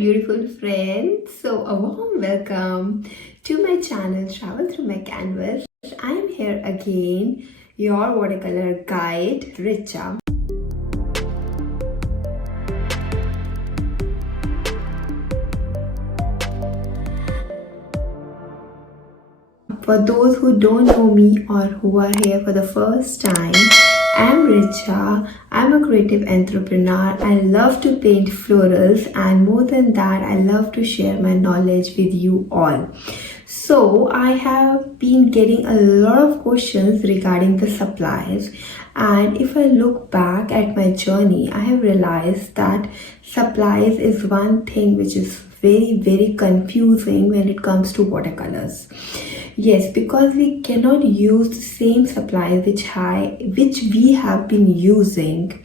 beautiful friends. So a warm welcome to my channel Travel Through My Canvas. I am here again, your watercolor guide Richa. For those who don't know me or who are here for the first time, I'm Richa. I'm a creative entrepreneur. I love to paint florals, and more than that, I love to share my knowledge with you all. So I have been getting a lot of questions regarding the supplies, and if I look back at my journey, I have realized that supplies is one thing which is very confusing when it comes to watercolors. Yes, because we cannot use the same supplies which we have been using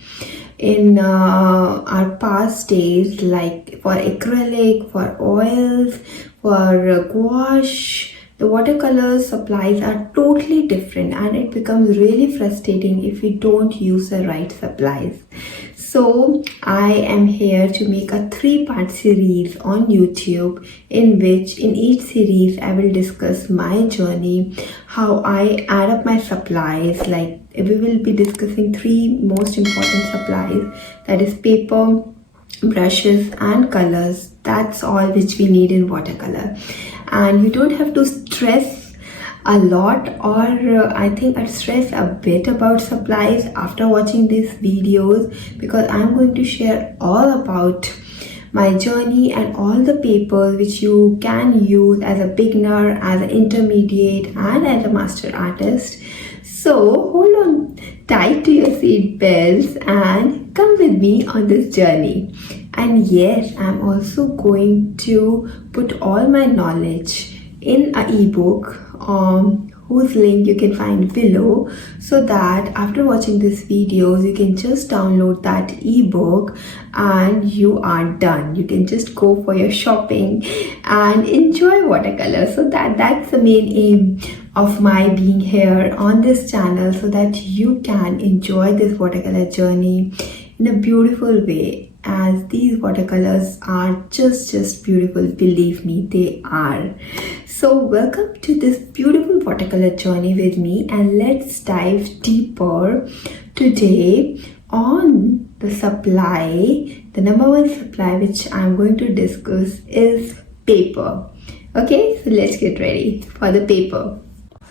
in our past days, like for acrylic, for oils, for gouache. The watercolor supplies are totally different, and it becomes really frustrating if we don't use the right supplies. So I am here to make a 3-part series on YouTube, in which in each series I will discuss my journey, how I add up my supplies. Like we will be discussing 3 most important supplies, that is paper, brushes and colors. That's all which we need in watercolor, and you don't have to stress a lot, or I think I stress a bit about supplies after watching these videos, because I'm going to share all about my journey and all the papers which you can use as a beginner, as an intermediate and as a master artist. So hold on tight to your seat belts and come with me on this journey. And yes, I'm also going to put all my knowledge in an ebook, whose link you can find below, so that after watching this videos you can just download that ebook and you are done. You can just go for your shopping and enjoy watercolor. So that's the main aim of my being here on this channel, so that you can enjoy this watercolor journey in a beautiful way, as these watercolors are just beautiful. Believe me, they are. So welcome to this beautiful watercolor journey with me, and let's dive deeper today on the supply. The number 1 supply which I'm going to discuss is paper. Okay, so let's get ready for the paper.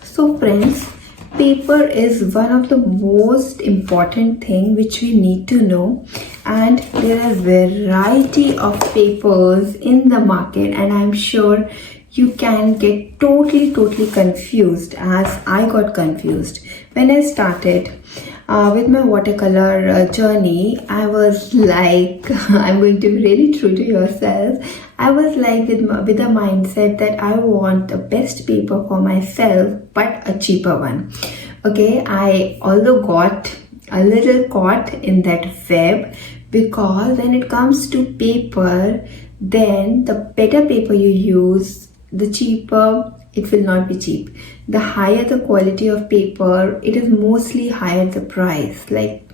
So friends, paper is one of the most important thing which we need to know, and there are variety of papers in the market, and I'm sure you can get totally confused, as I got confused when I started with my watercolor journey. I was like I'm going to be really true to yourself. I was like with a mindset that I want the best paper for myself, but a cheaper one. Okay, I although got a little caught in that web, because when it comes to paper, then the better paper you use, the cheaper it will not be cheap. The higher the quality of paper, it is mostly higher the price. Like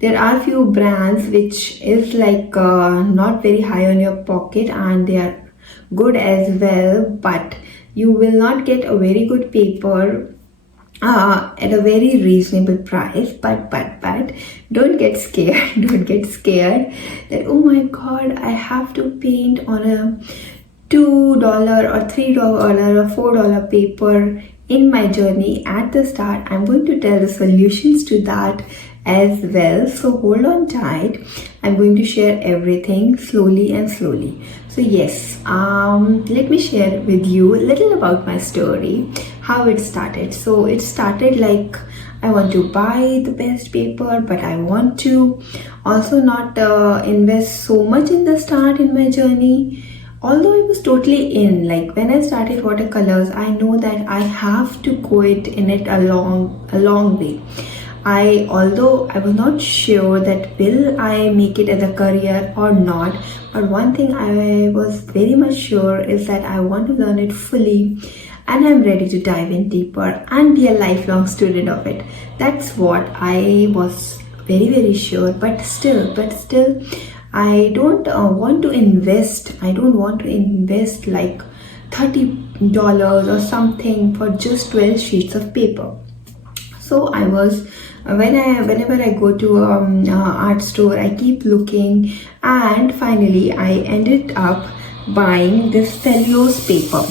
there are few brands which is like not very high on your pocket, and they are good as well, but you will not get a very good paper at a very reasonable price. But don't get scared. Don't get scared that, oh my god, I have to paint on a $2 or $3 or $4 paper in my journey. At the start, I'm going to tell the solutions to that as well, so hold on tight. I'm going to share everything slowly. So yes, let me share with you a little about my story, how it started. So it started like, I want to buy the best paper, but I want to also not invest so much in the start in my journey. Although I was totally in, like when I started watercolors, I know that I have to go in it a long way. Although I was not sure that will I make it as a career or not, but one thing I was very much sure is that I want to learn it fully, and I'm ready to dive in deeper and be a lifelong student of it. That's what I was very sure. But still I don't want to invest. I don't want to invest like $30 or something for just 12 sheets of paper. So I was whenever I go to art store, I keep looking, and finally I ended up buying this cellulose paper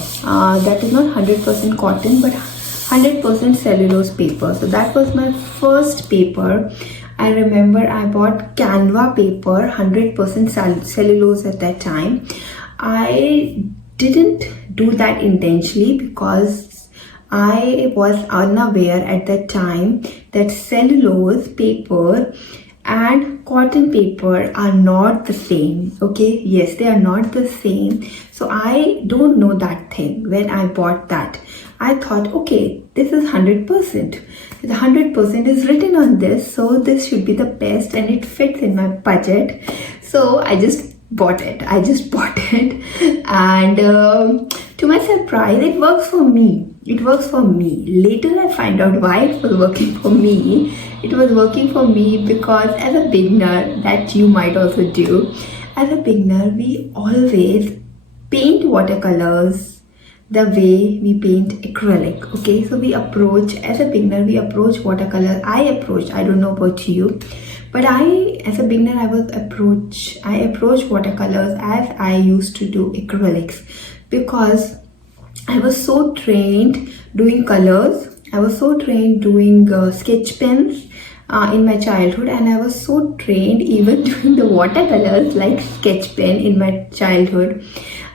that is not 100% cotton but 100% cellulose paper. So that was my first paper. I remember I bought Canva paper, 100% cellulose at that time. I didn't do that intentionally because I was unaware at that time that cellulose paper and cotton paper are not the same. Okay, yes, they are not the same. So I don't know that thing. When I bought that, I thought, okay, this is 100%. The 100% is written on this, so this should be the best and it fits in my budget. So I just bought it. And to my surprise, it works for me. Later I find out why it was working for me. It was working for me because as a beginner, that you might also do, as a beginner, we always paint watercolors the way we paint acrylic. Okay, so as a beginner, we approach watercolor. I don't know about you, but as a beginner, I approach watercolors as I used to do acrylics, because I was so trained doing colors. I was so trained doing sketch pens in my childhood, and I was so trained even doing the watercolors like sketch pen in my childhood.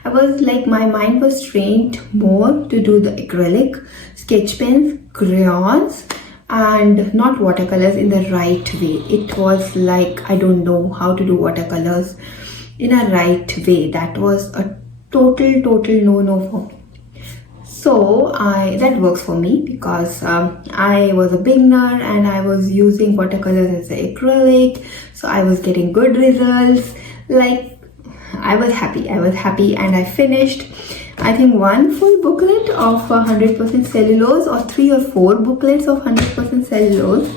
I was like, my mind was trained more to do the acrylic, sketch pens, crayons, and not watercolors in the right way. It was like, I don't know how to do watercolors in a right way. That was a total no-no for me. So that works for me because I was a beginner and I was using watercolors as an acrylic, so I was getting good results. Like, I was happy and I finished, I think, one full booklet of 100% cellulose, or 3 or 4 booklets of 100% cellulose,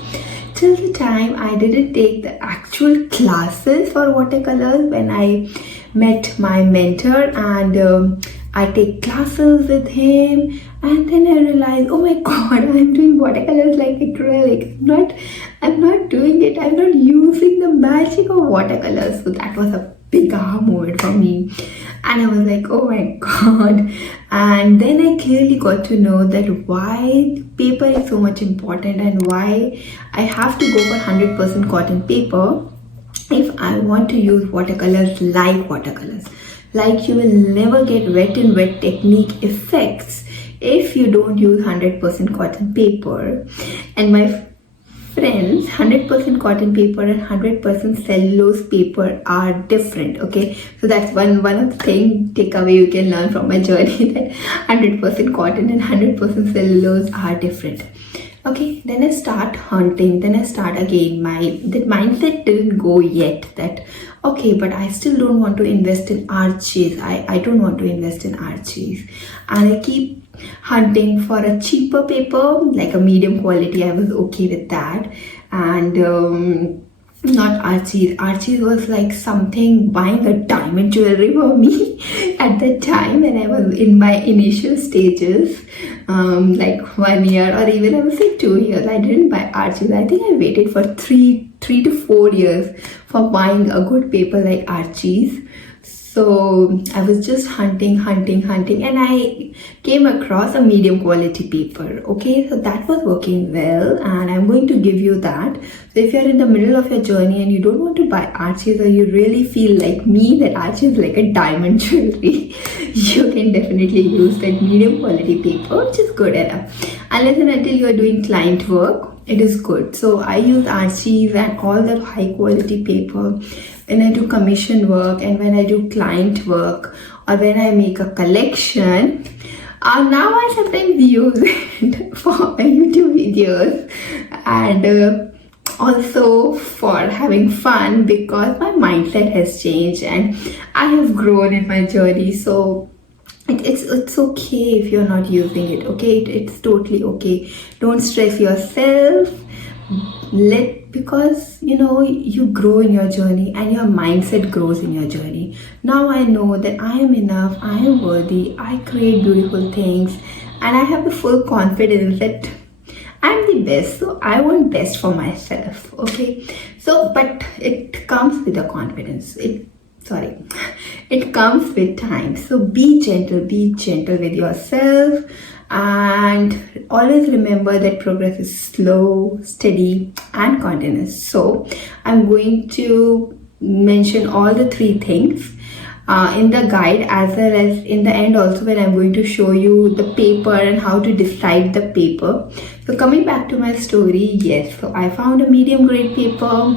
till the time I didn't take the actual classes for watercolors. When I met my mentor and I take classes with him, and then I realized, oh my god, I'm doing watercolors like acrylic. I'm not doing it. I'm not using the magic of watercolors. So that was a big aha moment for me, and I was like, oh my god. And then I clearly got to know that why paper is so much important and why I have to go for 100% cotton paper if I want to use watercolors like watercolors. Like, you will never get wet in wet technique effects if you don't use 100% cotton paper. And my friends, 100% cotton paper and 100% cellulose paper are different. Okay, so that's one of the takeaway you can learn from my journey, that 100% cotton and 100% cellulose are different. Okay, then I start hunting. Then I start again. That mindset didn't go yet. That okay, but I still don't want to invest in Archies. I don't want to invest in Archies, and I keep hunting for a cheaper paper, like a medium quality. I was okay with that, and not Archies. Archies was like something, buying a diamond jewelry for me at that time when I was in my initial stages, like 1 year, or even I would say 2 years. I didn't buy Archies. I think I waited for three to 4 years for buying a good paper like Archies. So I was just hunting, and I came across a medium quality paper. Okay, so that was working well, and I'm going to give you that. So if you're in the middle of your journey and you don't want to buy Archies, or you really feel like me that Archies is like a diamond jewelry, you can definitely use that medium quality paper, which is good enough. Unless and until you are doing client work, it is good. So I use Archies and all that high quality paper when I do commission work and when I do client work, or when I make a collection. Now I sometimes use it for my YouTube videos, and also for having fun, because my mindset has changed and I have grown in my journey. So it's okay if you're not using it. Okay, it's totally okay. Don't stress yourself. Let because you grow in your journey and your mindset grows in your journey. Now I know that I am enough, I am worthy, I create beautiful things, and I have the full confidence that I'm the best, so I want best for myself. Okay, so but it comes with the confidence. It comes with time. So be gentle with yourself, and always remember that progress is slow, steady, and continuous. So I'm going to mention all the three things in the guide, as well as in the end also, when I'm going to show you the paper and how to decide the paper. So coming back to my story, yes, so I found a medium grade paper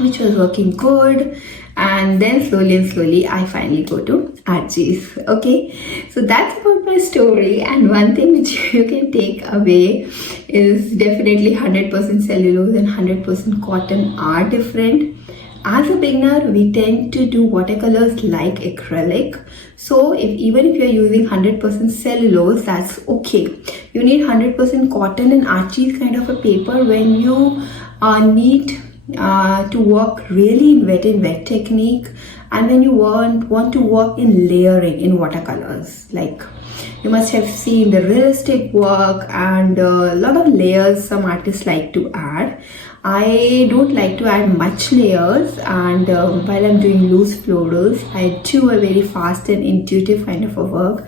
which was working good, and then slowly I finally go to Archie's. Okay, so that's about my story. And one thing which you can take away is definitely 100% cellulose and 100% cotton are different. As a beginner, we tend to do watercolors like acrylic. So even if you're using 100% cellulose, that's okay. You need 100% cotton and Archie's kind of a paper when you need to work really in wet technique, and when you want to work in layering in watercolors. Like, you must have seen the realistic work and a lot of layers some artists like to add. I don't like to add much layers, and while I'm doing loose florals, I do a very fast and intuitive kind of a work.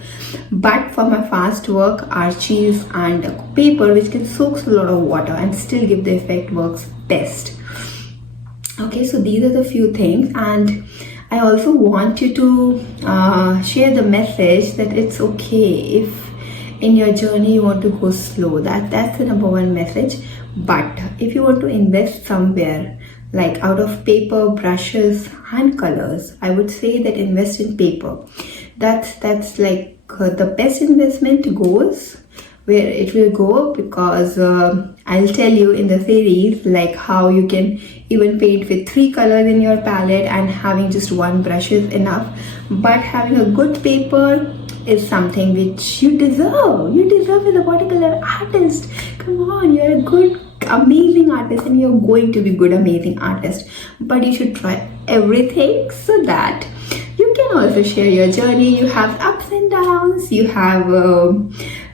But for my fast work, Archie's and paper which can soak a lot of water and still give the effect works best. Okay, so these are the few things, and I also want you to share the message that it's okay if in your journey you want to go slow. That's the number one message. But if you want to invest somewhere, like out of paper, brushes and colors, I would say that invest in paper. That's like the best investment goes where it will go, because I'll tell you in the series like how you can even paint with 3 colors in your palette and having just one brush is enough. But having a good paper is something which you deserve. You deserve as a watercolor artist. Come on, you're a good, amazing artist, and you're going to be good, amazing artist. But you should try everything so that you can also share your journey. You have ups and downs. You have your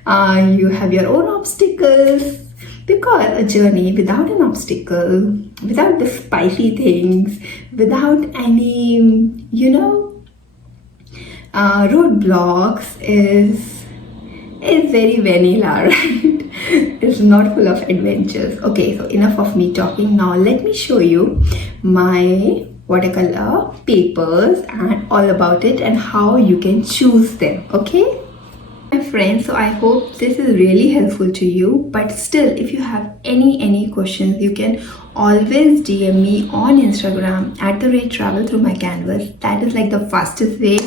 own obstacles. Because a journey without an obstacle, without the spicy things, without any, roadblocks is very vanilla, right? It's not full of adventures. Okay, so enough of me talking. Now let me show you my watercolor papers and all about it and how you can choose them. Okay, my friends, so I hope this is really helpful to you. But still, if you have any questions, you can always DM me on Instagram @travel through my canvas. That is like the fastest way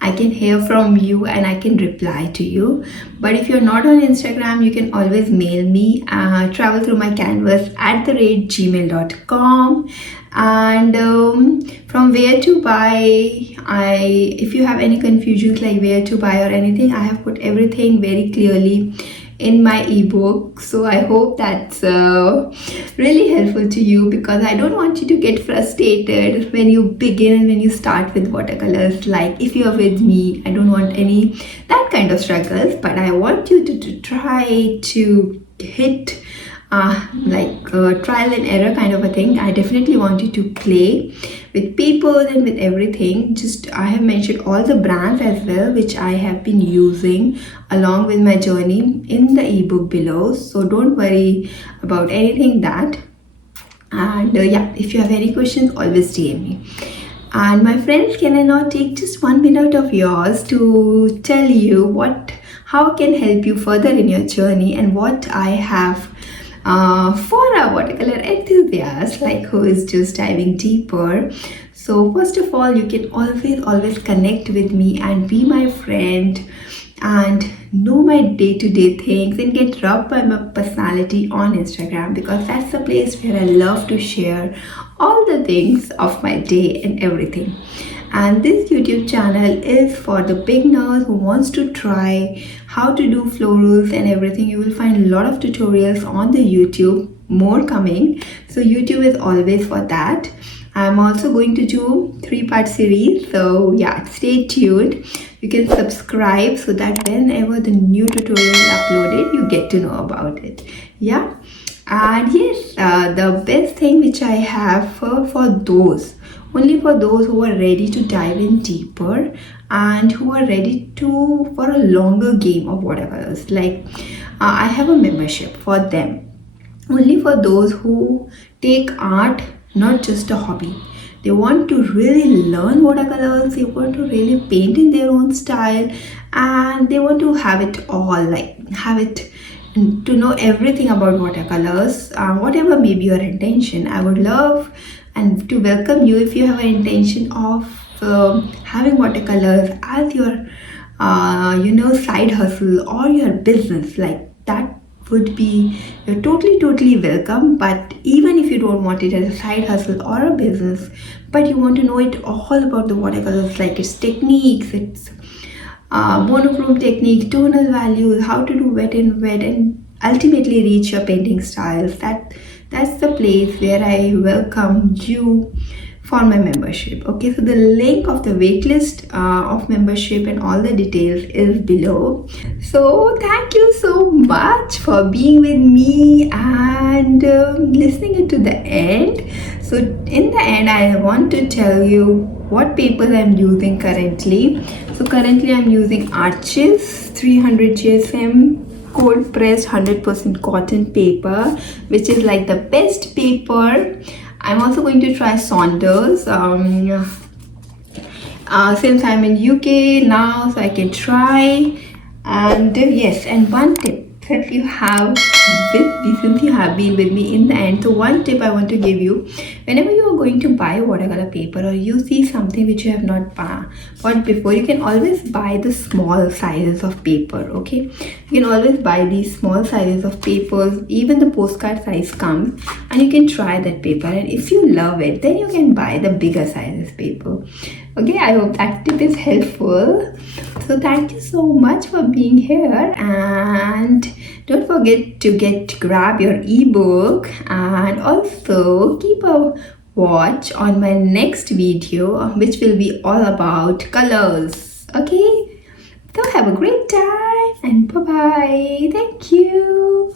I can hear from you and I can reply to you. But if you're not on Instagram, you can always mail me travel through my canvas @gmail.com. And from where to buy, if you have any confusions like where to buy or anything, I have put everything very clearly in my ebook. So I hope that's really helpful to you, because I don't want you to get frustrated when you begin and when you start with watercolors. Like, if you're with me, I don't want any that kind of struggles, but I want you to try to hit trial and error kind of a thing. I definitely want you to play with papers and with everything. Just, I have mentioned all the brands as well which I have been using along with my journey in the ebook below, so don't worry about anything that. And yeah, if you have any questions, always DM me. And my friends, can I now take just 1 minute of yours to tell you how I can help you further in your journey and what I have for a watercolor enthusiast like who is just diving deeper. So first of all, you can always connect with me and be my friend and know my day-to-day things and get rubbed by my personality on Instagram, because that's the place where I love to share all the things of my day and everything. and this YouTube channel is for the beginners who wants to try how to do florals and everything. You will find a lot of tutorials on the YouTube, more coming, so YouTube is always for that. I'm also going to do 3-part series, so yeah, stay tuned. You can subscribe so that whenever the new tutorial is uploaded, you get to know about it. Yeah, and yes, the best thing which I have for those, only for those who are ready to dive in deeper and who are ready to for a longer game of watercolors, like I have a membership for them, only for those who take art not just a hobby. They want to really learn watercolors, they want to really paint in their own style, and they want to have it all, like have it to know everything about watercolors. Whatever may be your intention, I would love and to welcome you if you have an intention of having watercolors as your side hustle or your business, like that would be, you're totally welcome. But even if you don't want it as a side hustle or a business, but you want to know it all about the watercolors, like its techniques, its monochrome technique, tonal values, how to do wet and ultimately reach your painting styles, that's the place where I welcome you for my membership. Okay, so the link of the waitlist of membership and all the details is below. So thank you so much for being with me and listening it to the end. So in the end, I want to tell you what papers I'm using currently. So currently I'm using Arches 300 GSM cold pressed 100% cotton paper, which is like the best paper. I'm also going to try Saunders since I'm in UK now, so I can try. And yes, and one tip, since you have been with me in the end, so one tip I want to give you: whenever you are going to buy watercolor paper or you see something which you have not bought before, you can always buy the small sizes of paper. Okay, you can always buy these small sizes of papers, even the postcard size comes, and you can try that paper, and if you love it, then you can buy the bigger sizes paper. Okay, I hope that tip is helpful. So thank you so much for being here, and don't forget to grab your ebook, and also keep a watch on my next video, which will be all about colors. Okay, so have a great time and bye bye. Thank you.